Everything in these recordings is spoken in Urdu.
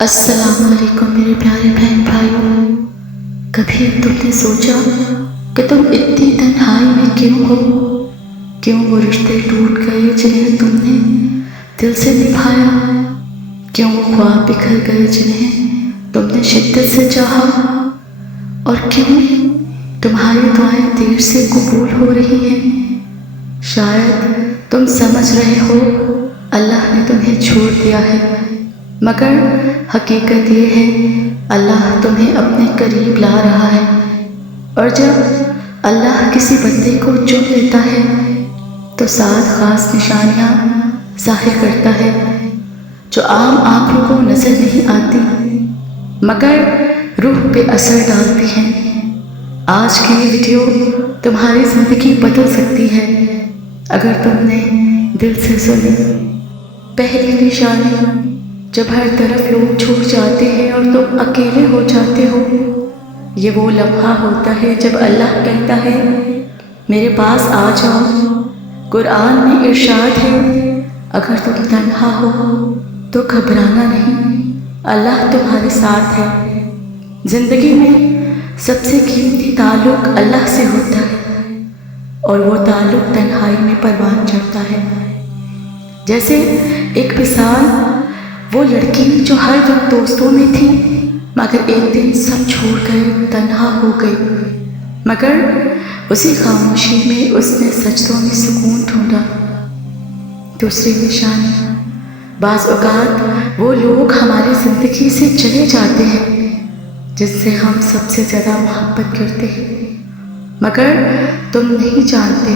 السلام علیکم میرے پیارے بہن بھائیوں، کبھی تم نے سوچا کہ تم اتنی تنہائی میں کیوں ہو؟ کیوں وہ رشتے ٹوٹ گئے جنہیں تم نے دل سے نبھایا؟ کیوں وہ خواب بکھر گئے جنہیں تم نے شدت سے چاہا؟ اور کیوں تمہاری دعائیں دیر سے قبول ہو رہی ہیں؟ شاید تم سمجھ رہے ہو اللہ نے تمہیں چھوڑ دیا ہے، مگر حقیقت یہ ہے اللہ تمہیں اپنے قریب لا رہا ہے۔ اور جب اللہ کسی بندے کو چن لیتا ہے تو 7 خاص نشانیاں ظاہر کرتا ہے جو عام آنکھوں کو نظر نہیں آتی مگر روح پہ اثر ڈالتی ہیں۔ آج کی یہ ویڈیو تمہاری زندگی بدل سکتی ہے اگر تم نے دل سے سنی۔ پہلی نشانی، جب ہر طرف لوگ چھوٹ جاتے ہیں اور تم اکیلے ہو جاتے ہو، یہ وہ لمحہ ہوتا ہے جب اللہ کہتا ہے میرے پاس آ جاؤ۔ قرآن میں ارشاد ہے اگر تم تنہا ہو تو گھبرانا نہیں، اللہ تمہارے ساتھ ہے۔ زندگی میں سب سے قیمتی تعلق اللہ سے ہوتا ہے اور وہ تعلق تنہائی میں پروان چڑھتا ہے۔ جیسے ایک مثال، وہ لڑکی جو ہر وقت دوستوں میں تھی مگر ایک دن سب چھوڑ کر تنہا ہو گئی، مگر اسی خاموشی میں اس نے سجدوں میں سکون ڈھونڈا۔ دوسری نشانی، بعض اوقات وہ لوگ ہماری زندگی سے چلے جاتے ہیں جس سے ہم سب سے زیادہ محبت کرتے ہیں، مگر تم نہیں جانتے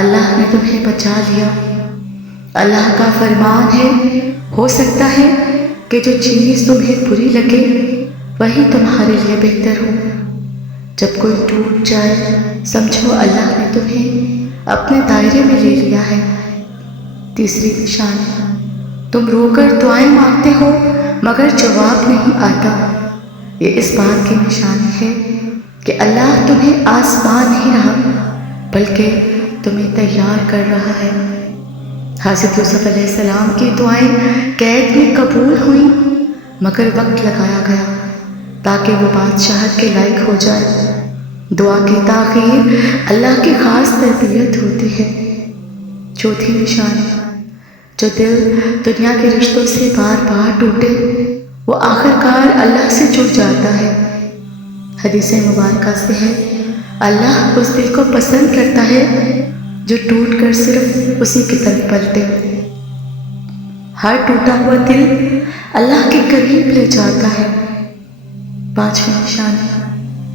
اللہ نے تمہیں بچا لیا۔ اللہ کا فرمان ہے ہو سکتا ہے کہ جو چیز تمہیں بری لگے وہی تمہارے لیے بہتر ہو۔ جب کوئی ٹوٹ جائے سمجھو اللہ نے تمہیں اپنے دائرے میں لے لیا ہے۔ تیسری نشانی، تم رو کر دعائیں مانگتے ہو مگر جواب نہیں آتا، یہ اس بات کی نشانی ہے کہ اللہ تمہیں آزما نہیں رہا بلکہ تمہیں تیار کر رہا ہے۔ حضرت یوسف علیہ السلام کی دعائیں قید میں قبول ہوئیں مگر وقت لگایا گیا تاکہ وہ بادشاہت کے لائق ہو جائے۔ دعا کی تاخیر اللہ کی خاص تربیت ہوتی ہے۔ چوتھی نشانی، جو دل دنیا کے رشتوں سے بار بار ٹوٹے وہ آخرکار اللہ سے جڑ جاتا ہے۔ حدیث مبارکہ سے ہے اللہ اس دل کو پسند کرتا ہے جو ٹوٹ کر صرف اسی کی طرف پلٹے۔ ہر ٹوٹا ہوا دل اللہ کے قریب لے جاتا ہے۔ پانچویں نشانی،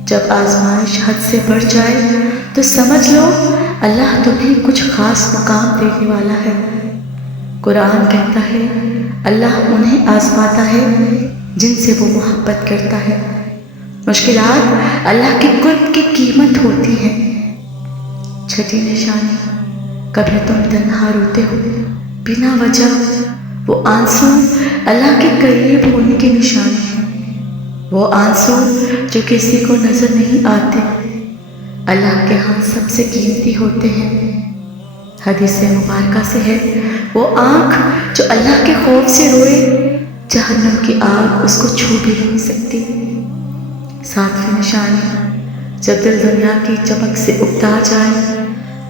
جب آزمائش حد سے بڑھ جائے تو سمجھ لو اللہ تمہیں کچھ خاص مقام دینے والا ہے۔ قرآن کہتا ہے اللہ انہیں آزماتا ہے جن سے وہ محبت کرتا ہے۔ مشکلات اللہ کے قرب کی قیمت ہوتی ہیں۔ چھٹی نشانی، کبھی تم تنہا روتے ہو بنا وجہ، وہ آنسو اللہ کے قریب ہونے کی نشانی ہے۔ وہ آنسو جو کسی کو نظر نہیں آتے اللہ کے ہاں سب سے قیمتی ہوتے ہیں۔ حدیث مبارکہ سے ہے وہ آنکھ جو اللہ کے خوف سے روئے جہنم کی آگ اس کو چھو بھی نہیں سکتی۔ ساتویں نشانی، جب دل دنیا کی چمک سے اکتا جائے،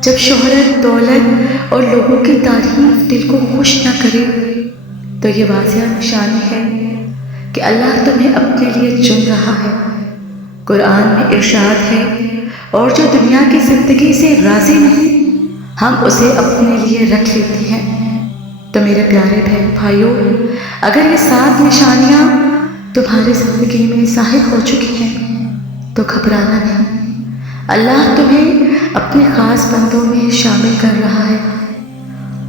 جب شہرت، دولت اور لوگوں کی تعریف دل کو خوش نہ کرے تو یہ واضح نشانی ہے کہ اللہ تمہیں اپنے لیے چن رہا ہے۔ قرآن میں ارشاد ہے اور جو دنیا کی زندگی سے راضی نہیں ہم اسے اپنے لیے رکھ لیتے ہیں۔ تو میرے پیارے بہن بھائیوں، اگر یہ 7 نشانیاں تمہاری زندگی میں ظاہر ہو چکی ہیں تو گھبرانا نہیں، اللہ تمہیں اپنے خاص بندوں میں شامل کر رہا ہے۔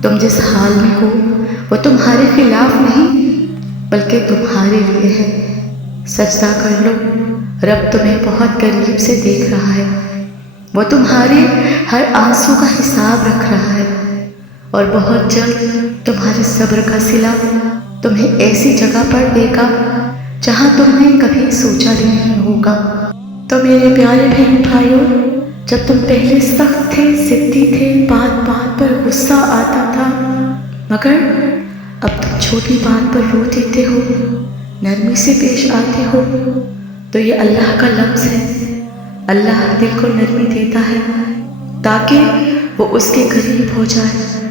تم جس حال میں ہو وہ تمہارے خلاف نہیں بلکہ تمہارے لیے ہے۔ سجدہ کر لو، رب تمہیں بہت قریب سے دیکھ رہا ہے، وہ تمہارے ہر آنسو کا حساب رکھ رہا ہے اور بہت جلد تمہارے صبر کا صلہ تمہیں ایسی جگہ پر دے گا جہاں تم نے کبھی سوچا بھی نہیں ہوگا۔ تو میرے پیارے بہن بھائیوں، جب تم پہلے سخت تھے، ضدی تھے، بات بات پر غصہ آتا تھا، مگر اب تم چھوٹی بات پر رو دیتے ہو، نرمی سے پیش آتے ہو تو یہ اللہ کا لفظ ہے۔ اللہ دل کو نرمی دیتا ہے تاکہ وہ اس کے قریب ہو جائے۔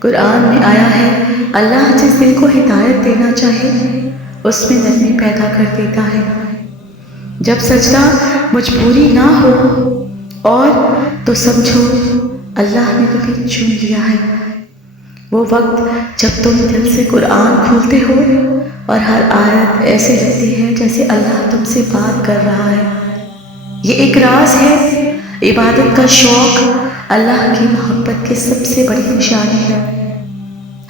قرآن میں آیا ہے اللہ جس دل کو ہدایت دینا چاہے اس میں نرمی پیدا کر دیتا ہے۔ جب سجدہ مجبوری نہ ہو اور تو سمجھو اللہ نے تمہیں چن لیا ہے۔ وہ وقت جب تم دل سے قرآن کھولتے ہو اور ہر آیت ایسے لگتی ہے جیسے اللہ تم سے بات کر رہا ہے۔ یہ ایک راز ہے۔ عبادت کا شوق اللہ کی محبت کی سب سے بڑی نشانی ہے۔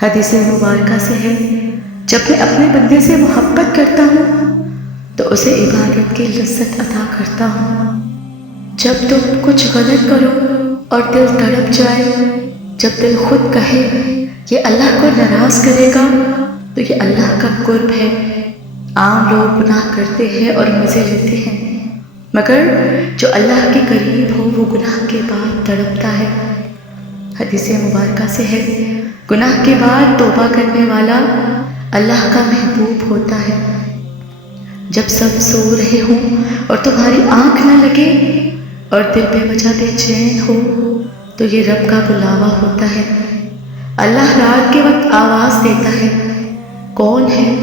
حدیث مبارکہ سے ہے جب میں اپنے بندے سے محبت کرتا ہوں تو اسے عبادت کی لذت عطا کرتا ہوں۔ جب تم کچھ غلط کرو اور دل تڑپ جائے، جب دل خود کہے یہ اللہ کو ناراض کرے گا تو یہ اللہ کا قرب ہے۔ عام لوگ گناہ کرتے ہیں اور مزے لیتے ہیں، مگر جو اللہ کے قریب ہو وہ گناہ کے بعد تڑپتا ہے۔ حدیث مبارکہ سے ہے گناہ کے بعد توبہ کرنے والا اللہ کا محبوب ہوتا ہے۔ جب سب سو رہے ہوں اور تمہاری آنکھ نہ لگے اور دل بے وجہ بے چین ہو تو یہ رب کا بلاوا ہوتا ہے۔ اللہ رات کے وقت آواز دیتا ہے، کون ہے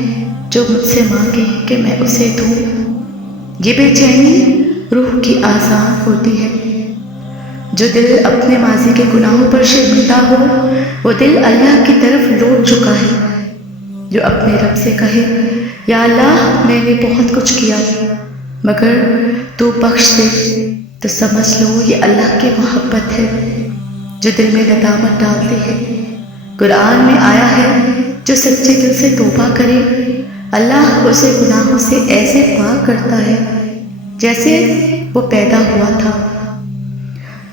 جو مجھ سے مانگے کہ میں اسے دوں؟ یہ بے چینی روح کی آزان ہوتی ہے۔ جو دل اپنے ماضی کے گناہوں پر شرمندہ ہو وہ دل اللہ کی طرف لوٹ چکا ہے۔ جو اپنے رب سے کہے یا اللہ میں نے بہت کچھ کیا مگر تو بخش دے، تو سمجھ لو یہ اللہ کی محبت ہے جو دل میں ندامت ڈالتی ہے۔ قرآن میں آیا ہے جو سچے دل سے توبہ کرے اللہ اسے گناہوں سے ایسے پاک کرتا ہے جیسے وہ پیدا ہوا تھا۔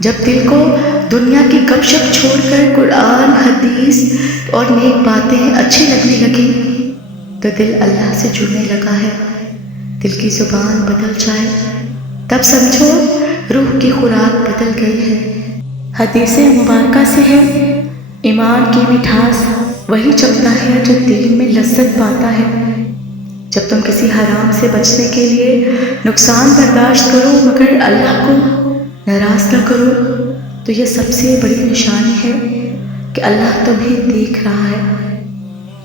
جب دل کو دنیا کی گپ شپ چھوڑ کر قرآن، حدیث اور نیک باتیں اچھی لگنے لگی تو دل اللہ سے جڑنے لگا ہے۔ دل کی زبان بدل جائے تب سمجھو روح کی خوراک بدل گئی ہے۔ حدیث مبارکہ سے ہے ایمان کی مٹھاس وہی چکھتا ہے جو دل میں لذت پاتا ہے۔ جب تم کسی حرام سے بچنے کے لیے نقصان برداشت کرو مگر اللہ کو ناراض نہ کرو تو یہ سب سے بڑی نشانی ہے کہ اللہ تمہیں دیکھ رہا ہے۔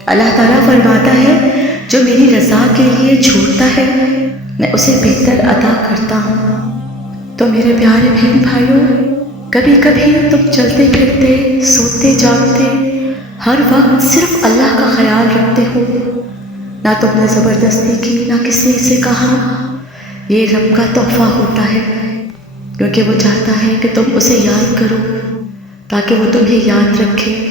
اللہ تعالیٰ فرماتا ہے جو میری رضا کے لیے چھوڑتا ہے میں اسے بہتر عطا کرتا ہوں۔ تو میرے پیارے بہن بھائیوں، کبھی کبھی تم چلتے پھرتے، سوتے جاگتے، ہر وقت صرف اللہ کا خیال رکھتے ہو، نہ تم نے زبردستی کی نہ کسی سے کہا۔ یہ رب کا تحفہ ہوتا ہے کیونکہ وہ چاہتا ہے کہ تم اسے یاد کرو تاکہ وہ تمہیں یاد رکھے۔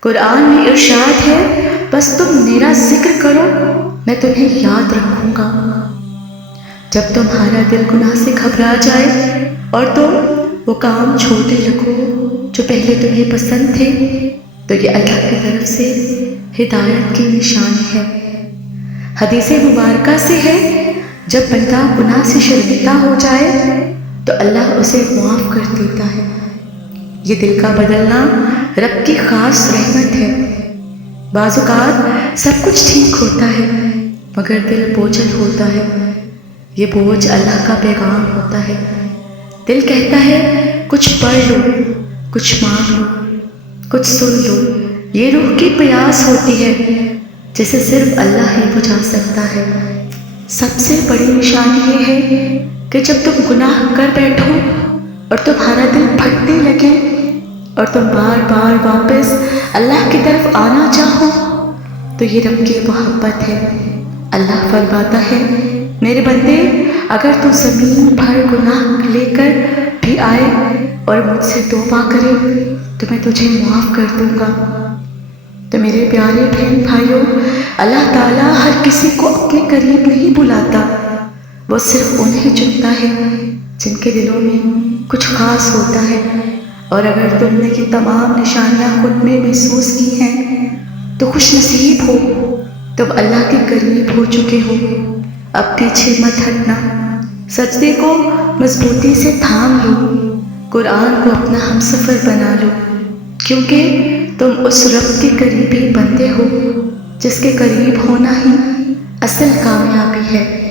قرآن میں ارشاد ہے بس تم میرا ذکر کرو میں تمہیں یاد رکھوں گا۔ جب تمہارا دل گناہ سے گھبرا جائے اور تم وہ کام چھوڑنے لگو جو پہلے تمہیں پسند تھے تو یہ اللہ کی طرف سے ہدایت کی نشانی ہے۔ حدیث مبارکہ سے ہے جب بندہ گناہ سے شرمندہ ہو جائے تو اللہ اسے معاف کر دیتا ہے۔ یہ دل کا بدلنا رب کی خاص رحمت ہے۔ بعض اوقات سب کچھ ٹھیک ہوتا ہے مگر دل بوجھل ہوتا ہے۔ یہ بوجھ اللہ کا پیغام ہوتا ہے۔ دل کہتا ہے کچھ پڑھ لو، کچھ مانگ لو، کچھ سن لو۔ یہ روح کی پیاس ہوتی ہے جسے صرف اللہ ہی بجھا سکتا ہے۔ سب سے بڑی نشانی یہ ہے کہ جب تم گناہ کر بیٹھو اور تمہارا دل پھٹنے لگے اور تم بار بار واپس اللہ کی طرف آنا چاہو تو یہ رب کی محبت ہے۔ اللہ فرماتا ہے میرے بندے اگر تو زمین بھر گناہ لے کر بھی آئے اور مجھ سے توبہ کرے تو میں تجھے معاف کر دوں گا۔ تو میرے پیارے بہن بھائیوں، اللہ تعالیٰ ہر کسی کو اپنے قریب نہیں بلاتا، وہ صرف انہیں چنتا ہے جن کے دلوں میں کچھ خاص ہوتا ہے۔ اور اگر تم نے یہ تمام نشانیاں خود میں محسوس کی ہیں تو خوش نصیب ہو، تم اللہ کے قریب ہو چکے ہو۔ اب پیچھے مت ہٹنا، سجدے کو مضبوطی سے تھام لو، قرآن کو اپنا ہمسفر بنا لو، کیونکہ تم اس رب کے قریبی بندے ہو جس کے قریب ہونا ہی اصل کامیابی ہے